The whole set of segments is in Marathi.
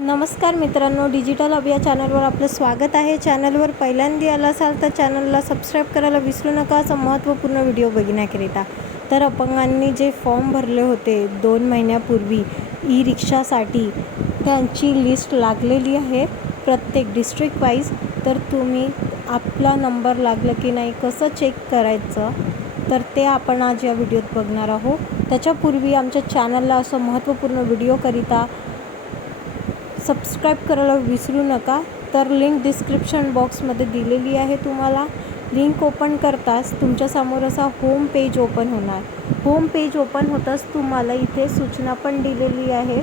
नमस्कार मित्रांनो डिजिटल अभिया या चॅनलवर आपलं स्वागत आहे. चॅनलवर पहिल्यांदा आला असाल तर चॅनलला सबस्क्राईब करायला विसरू नका. असा महत्त्वपूर्ण व्हिडिओ बघण्याकरिता. तर अपंगांनी जे फॉर्म भरले होते दोन महिन्यापूर्वी ई रिक्षासाठी त्यांची लिस्ट लागलेली आहे प्रत्येक डिस्ट्रिक्ट वाईज तर तुम्ही आपला नंबर लागलं की नाही कसं चेक करायचं तर ते आपण आज या व्हिडिओत बघणार आहोत. त्याच्यापूर्वी आमच्या चॅनलला असं महत्त्वपूर्ण व्हिडिओकरिता सबस्क्राईब करायला विसरू नका. तर लिंक डिस्क्रिप्शन बॉक्समध्ये दिलेली आहे तुम्हाला. लिंक ओपन करताच तुमच्यासमोर असा होम पेज ओपन होणार. होम पेज ओपन होताच तुम्हाला इथे सूचना पण दिलेली आहे.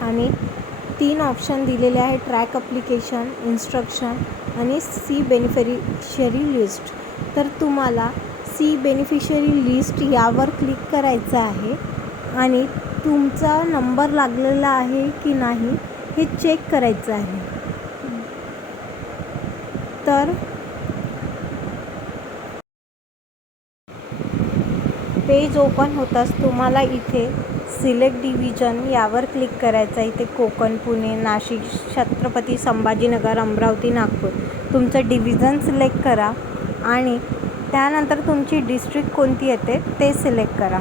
आणि तीन ऑप्शन दिलेले आहे. ट्रॅक अप्लिकेशन इन्स्ट्रक्शन आणि सी बेनिफिशरी लिस्ट तर तुम्हाला सी बेनिफिशरी लिस्ट यावर क्लिक करायचं आहे. आणि तुमचा नंबर लागलेला आहे की नाही हे चेक करायचं आहे. तर पेज ओपन होताच तुम्हाला इथे सिलेक्ट डिव्हिजन यावर क्लिक करायचं आहे. इथे कोकण पुणे नाशिक छत्रपती संभाजीनगर अमरावती नागपूर. तुमचं डिव्हिजन सिलेक्ट करा आणि त्यानंतर तुमची डिस्ट्रिक्ट कोणती येते ते सिलेक्ट करा.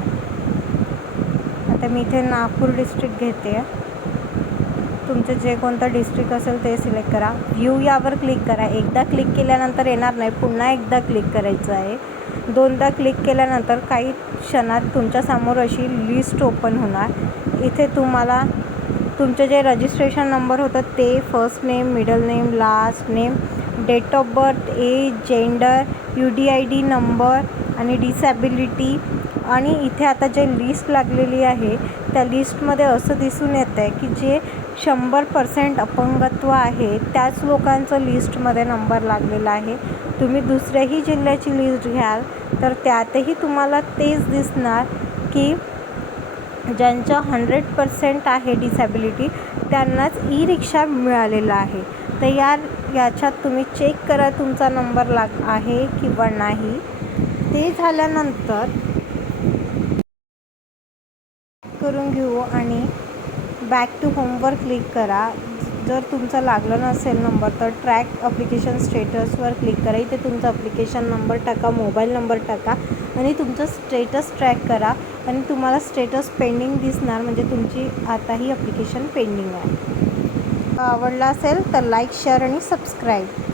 आता मी इथे नागपूर डिस्ट्रिक्ट घेते. तुमचं जे कोणतं डिस्ट्रिक्ट असेल ते सिलेक्ट करा. व्ह्यू यावर क्लिक करा. एकदा क्लिक केल्यानंतर येणार नाही. पुन्हा एकदा क्लिक करायचं आहे. दोनदा क्लिक केल्यानंतर काही क्षणात तुमच्यासमोर अशी लिस्ट ओपन होणार. इथे तुम्हाला तुमचं जे रजिस्ट्रेशन नंबर होतं ते first name middle name last name date of birth age gender U D I D number आणि डिसॅबिलिटी आणि इथे आता जे लिस्ट लागलेली आहे त्या लिस्टमध्ये असं दिसून येतं आहे की जे शंभर पर्सेंट अपंगत्व आहे त्याच लोकांचं लिस्टमध्ये नंबर लागलेला आहे. तुम्ही दुसऱ्याही जिल्ह्याची लिस्ट घ्याल तर त्यातही तुम्हाला तेच दिसणार की ज्यांचं हंड्रेड पर्सेंट आहे डिसॅबिलिटी त्यांनाच ई रिक्षा मिळालेला आहे. तर या याच्यात तुम्ही चेक करा तुमचा नंबर लाग आहे किंवा नाही. ते झाल्यानंतर करून घेऊ आणि बॅक टू होमवर क्लिक करा. जर तुमचा लागला नसेल नंबर तर ट्रॅक अप्लिकेशन स्टेटसवर क्लिक करा. इथे तुमचा अप्लिकेशन नंबर टाका मोबाईल नंबर टाका आणि तुमचं स्टेटस ट्रॅक करा आणि तुम्हाला स्टेटस पेंडिंग दिसणार म्हणजे तुमची आताही अप्लिकेशन पेंडिंग आहे. आवडला असेल तर लाईक शेअर आणि सबस्क्राईब